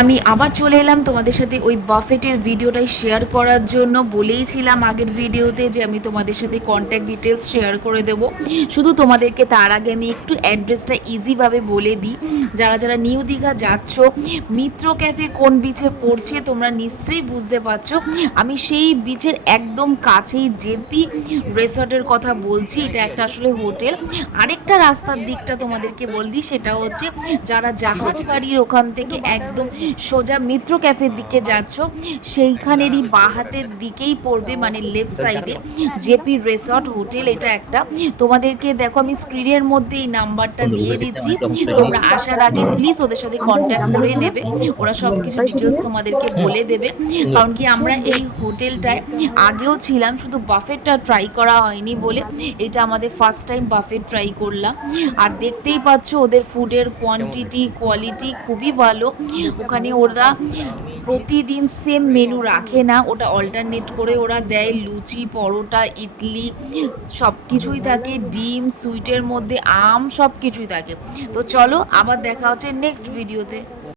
আমি আবার চলে এলাম তোমাদের সাথে ওই বাফেটের ভিডিওটাই শেয়ার করার জন্য। বলেইছিলাম আগের ভিডিওতে যে আমি তোমাদের সাথে কন্ট্যাক্ট ডিটেলস শেয়ার করে দেব। শুধু তোমাদেরকে তার আগে আমি একটু অ্যাড্রেসটা ইজিভাবে বলে দিই। যারা যারা নিউ দীঘা যাচ্ছ, মিত্র ক্যাফে কোন বিচে পড়ছে তোমরা নিশ্চয়ই বুঝতে পারছো। আমি সেই বিচের একদম কাছেই জেপি রিসর্টের কথা বলছি। এটা একটা আসলে হোটেল। আরেকটা রাস্তার দিকটা তোমাদেরকে বল দিই, সেটা হচ্ছে যারা জাহাজ বাড়ির ওখান থেকে একদম সোজা মিত্র ক্যাফের দিকে যাচ্ছ, সেইখানেরই বাঁ হাতের দিকেই পড়বে, মানে লেফট সাইডে জেপি রিসর্ট হোটেল। এটা একটা তোমাদেরকে দেখো আমি স্ক্রিনের মধ্যে এই নাম্বারটা দিয়ে দিচ্ছি। তোমরা আসার আগে প্লিজ ওদের সাথে কন্ট্যাক্ট করে নেবে, ওরা সব কিছু ডিটেলস তোমাদেরকে বলে দেবে। কারণ কি আমরা এই হোটেলটায় আগেও ছিলাম, শুধু বাফেটটা ট্রাই করা হয়নি বলে এটা আমাদের ফার্স্ট টাইম বাফেট ট্রাই করলাম। আর দেখতেই পাচ্ছ ওদের ফুডের কোয়ান্টিটি কোয়ালিটি খুবই ভালো। ওখানে ওরা প্রতিদিন সেম মেনু রাখে না, ওটা অল্টারনেট করে ওরা দেয়। লুচি, পরোটা, ইডলি সব কিছুই থাকে, ডিম, সুইটের মধ্যে আম, সব কিছুই থাকে। তো চলো আবার দেখা হচ্ছে নেক্সট ভিডিওতে।